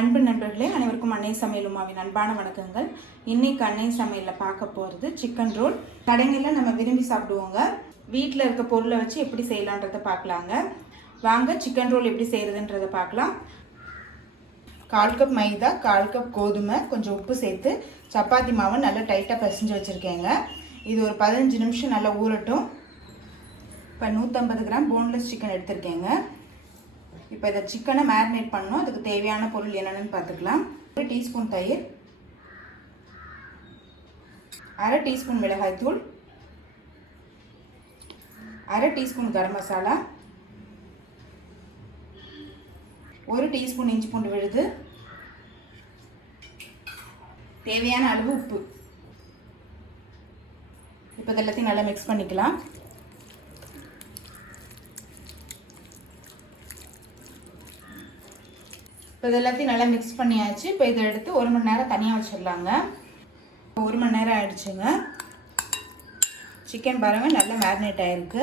அன்பு நண்பர்களே, அனைவருக்கும் அன்னை சமையல் உமாவின் அன்பான வணக்கங்கள். இன்னைக்கு அன்னை சமையலில் பார்க்க போகிறது சிக்கன் ரோல். கடைகளில் நம்ம விரும்பி சாப்பிடுவோங்க. வீட்டில் இருக்க பொருளை வச்சு எப்படி செய்யலான்றதை பார்க்கலாங்க. வாங்க சிக்கன் ரோல் எப்படி செய்கிறதுன்றதை பார்க்கலாம். 1/4 கப் மைதா, 1/4 கப் கோதுமை, கொஞ்சம் உப்பு சேர்த்து சப்பாத்தி மாவை நல்லா டைட்டாக பிசைஞ்சு வச்சுருக்கேங்க. இது ஒரு 15 நிமிஷம் நல்லா ஊறட்டும். இப்போ 150 கிராம் போன்லெஸ் சிக்கன் எடுத்திருக்கேங்க. இப்போ இதை சிக்கனை மேரினேட் பண்ணணும். அதுக்கு தேவையான பொருள் என்னென்னு பார்த்துக்கலாம். 1 டீஸ்பூன் தயிர், 1/2 டீஸ்பூன் மிளகாய்த்தூள், 1/2 டீஸ்பூன் கரம் மசாலா, 1 டீஸ்பூன் இஞ்சி பூண்டு விழுது, தேவையான அளவு உப்பு. இப்போ இதெல்லாத்தையும் நல்லா மிக்ஸ் பண்ணிக்கலாம். இப்போ இதெல்லாத்தையும் நல்லா மிக்ஸ் பண்ணியாச்சு. இப்போ இதை எடுத்து 1 மணி நேரம் தனியாக வச்சிடலாங்க. 1 மணி நேரம் ஆயிடுச்சுங்க. சிக்கன் பாருங்கள் நல்லா மேரினேட் ஆகிருக்கு.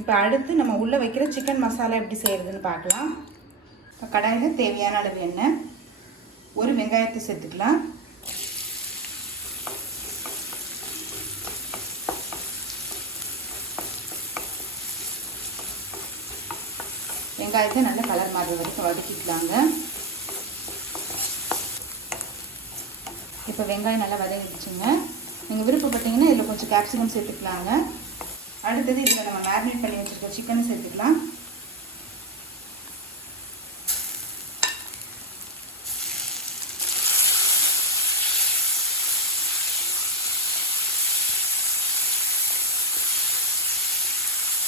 இப்போ அடுத்து நம்ம உள்ளே வைக்கிற சிக்கன் மசாலா எப்படி செய்கிறதுன்னு பார்க்கலாம். இப்போ கடாயில் தேவையான அளவு எண்ணெய், 1 வெங்காயத்தை சேர்த்துக்கலாம். வெங்காயத்தை நல்லா கலர் மாறுற வரைக்கும் வதக்கிக்கலாங்க. இப்போ வெங்காயம் நல்லா வதங்கிடுச்சுங்க. நீங்கள் விருப்பப்பட்டீங்கன்னா இதில் கொஞ்சம் கேப்சிகம் சேர்த்துக்கலாங்க. அடுத்தது இதில் நம்ம மேரினேட் பண்ணி வச்சுருக்க சிக்கனை சேர்த்துக்கலாம்.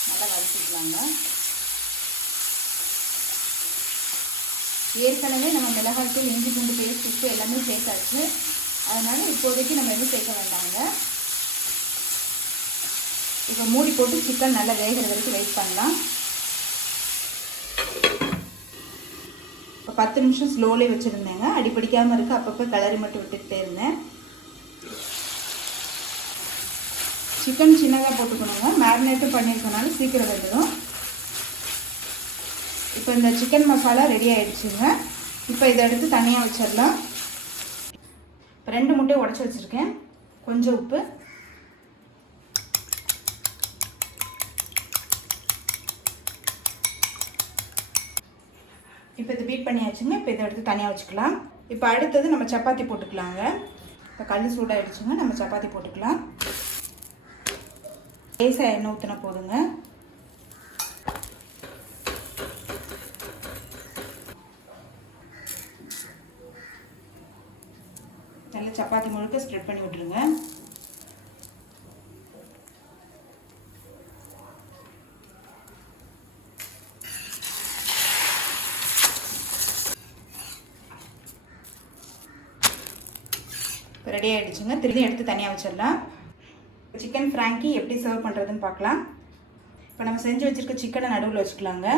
நல்லா வதக்கிக்கலாங்க. ஏற்கனவே நம்ம மிளகாய்த்தூள், இஞ்சி பூண்டு பேஸ்ட், உப்பு எல்லாமே சேர்த்தாச்சு. அதனால் இப்போதைக்கு நம்ம எதுவும் சேர்க்க வேண்டாங்க. இப்போ மூடி போட்டு சிக்கன் நல்லா வேகிற வரைக்கும் வெயிட் பண்ணலாம். இப்போ 10 நிமிஷம் ஸ்லோலே வச்சுருந்தேங்க. அடிப்பிடிக்காமல் இருக்குது. அப்பப்போ கிளறி மட்டும் விட்டுக்கிட்டே இருந்தேன். சிக்கன் சின்னதாக போட்டுக்கணுங்க. மேரினேட்டும் பண்ணியிருக்கனால சீக்கிரம் வந்துடும். இப்போ இந்த சிக்கன் மசாலா ரெடி ஆகிடுச்சுங்க. இப்போ இதை எடுத்து தனியாக வச்சிடலாம். இப்போ 2 முட்டையை உடச்சி வச்சுருக்கேன். கொஞ்சம் உப்பு, இப்போ இது பீட் பண்ணியாச்சுங்க. இப்போ இதை எடுத்து தனியாக வச்சுக்கலாம். இப்போ அடுத்தது நம்ம சப்பாத்தி போட்டுக்கலாங்க. இப்போ கல் சூடாகிடுச்சுங்க. நம்ம சப்பாத்தி போட்டுக்கலாம். லேசாக எண்ணெய் ஊற்றினா போதுங்க. நல்லா சப்பாத்தி முழுக்க ஸ்ப்ரெட் பண்ணி விட்டுருங்க. இப்போ ரெடி ஆகிடுச்சுங்க. திரும்பி எடுத்து தனியாக வச்சிடலாம். சிக்கன் ஃப்ராங்கி எப்படி சர்வ் பண்ணுறதுன்னு பார்க்கலாம். இப்போ நம்ம செஞ்சு வச்சுருக்க சிக்கனை நடுவில் வச்சுக்கலாங்க.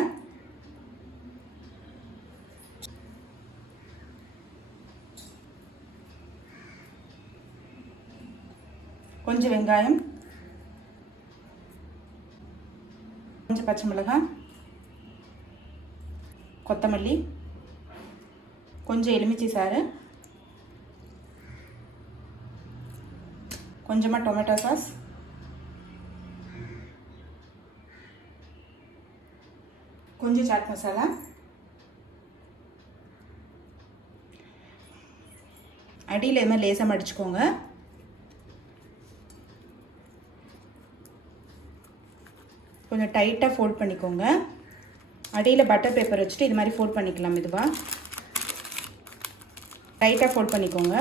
கொஞ்சம் வெங்காயம், கொஞ்சம் பச்சை மிளகாய், கொத்தமல்லி, கொஞ்சம் எலுமிச்சை சாறு, கொஞ்சமாக டொமேட்டோ சாஸ், கொஞ்சம் சாட் மசாலா, அடியில் இது மாதிரி லேசாக மடிச்சுக்கோங்க. கொஞ்சம் டைட்டாக ஃபோல்ட் பண்ணிக்கோங்க. அடியில் பட்டர் பேப்பர் வச்சுட்டு இது மாதிரி ஃபோல்ட் பண்ணிக்கலாம். இதுவாக டைட்டாக ஃபோல்ட் பண்ணிக்கோங்க.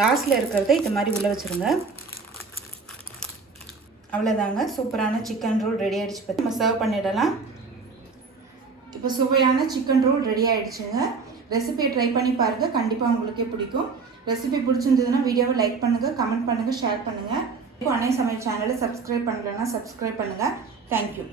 லாஸ்ட்டில் இருக்கிறத இது மாதிரி உள்ளே வச்சுருங்க. அவ்வளோதாங்க. சூப்பரான சிக்கன் ரோல் ரெடி ஆகிடுச்சு. பற்றி நம்ம சர்வ் பண்ணிடலாம். இப்போ சுவையான சிக்கன் ரோல் ரெடி ஆகிடுச்சுங்க. ரெசிபியை ட்ரை பண்ணி பாருங்கள். கண்டிப்பாக உங்களுக்கே பிடிக்கும். ரெசிபி பிடிச்சிருந்ததுன்னா வீடியோவை லைக் பண்ணுங்கள், கமெண்ட் பண்ணுங்கள், ஷேர் பண்ணுங்கள். இப்போ அன்னை சமையல் சேனலை சப்ஸ்கிரைப் பண்ணலைன்னா சப்ஸ்கிரைப் பண்ணுங்கள். தேங்க்யூ.